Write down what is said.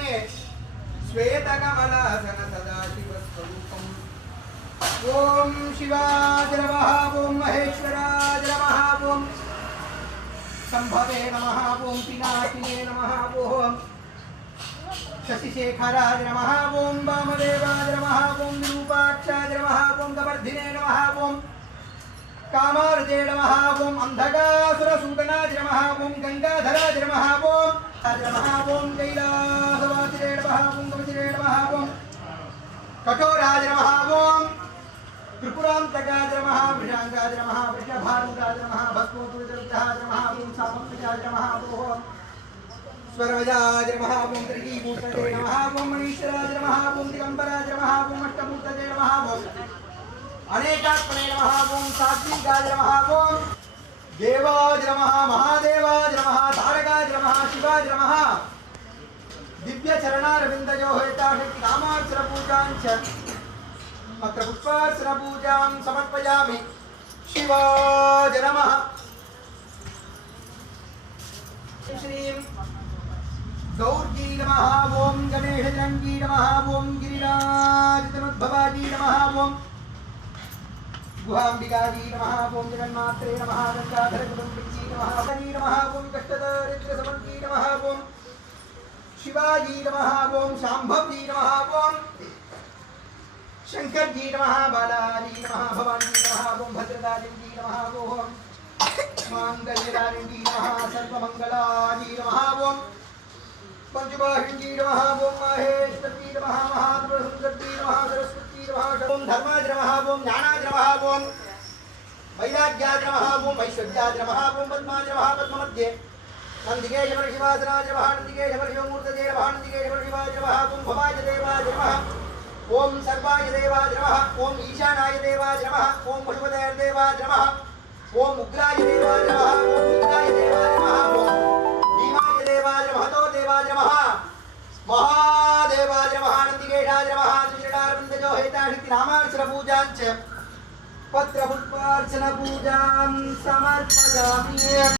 मे श्वेतकमलासन सदाशिवस्वरूपम् ओम शिवाय नमः ओम महेश्वराय नमः ओम संभवे नमः ओम पिनाकिने नमः ओम शशिशेखराय नमः ओम वामदेवाय नमः ओम विरूपाक्षाय नमः ओम कवर्धिने नमः ओम कामार्जे नमः ओम अंधकासुरसूदनाय नमः ओम गंगाधराय नमः ओम ओम कैलासवासिने नमः ओम कवचिने नमः ओम कठोराय नमः ओम त्रिपुरांतकाय नमः वृषांगाय नमः वृषभानुगाय नमः भस्मोपवित्रविग्रहाय नमः ओम सामन्ताय नमः ओम स्वरवजाय नमः ओम त्रिभूषणे नमः ओम मणीश्वराय नमः ओम दिगंबराय नमः ओम अष्टमूर्तये नमः ओम अनेकात्मने नमः ओम सात्विकाय नमः ओम देवाय नमः महादेवाय नमः तारकाय नमः शिवाय नमः दिव्य चरणारविंदयो हेताशक्ति नामाक्षर पूजांच अत्र पुष्पार्चन पूजां समर्पयामि शिवाय नमः श्रीं गौर्जी नमः ओम गणेशजनकी नमः ओम गिरिराजतनुद्भवाजी नमः ओम गुहांबिकाजी नमः ओम जगन्मात्रे नमः गंगाधरकुटुंबिकी नमः हरि नमः ओम कष्टदरिद्रसमन्ती नमः ओम शिवाजी नमः ओम शांभवी नमः ओम शंकरजी नमः बालाजी नमः भवानी नमः ओम भद्रकाली नमः ओम मांगल्यदारिणी नमः सर्वमंगलाजी नमः ओम पंचबाहिनी नमः ओम महेश्वरी नमः महात्मसुंदरी नमः सरस्वती नमः ओम धर्माय नमः ओम ज्ञानाय नमः ओम वैराग्याय नमः ओम ऐश्वर्याय नमः ओम पद्माय नमः पद्ममध्ये नंदिकेश शिवासनाय नमः नंदिकेश शिवमूर्तये नमः नंदिकेश शिवाय नमः ओम भवाय देवाय नमः ओम सर्वाय देवाय नमः ओम ईशानाय देवाय नमः ओम पशुपतये देवाय नमः ओम उग्राय देवाय नमः ओम रुद्राय देवाय नमः ओम भीमाय देवाय नमः तो देवाय नमः महादेवाय नमः नंदिकेशाय नमः त्रिजटारविन्दयो हेताशक्ति नामाक्षर पूजांच पत्र पुष्पार्चन पूजां समर्पयामि।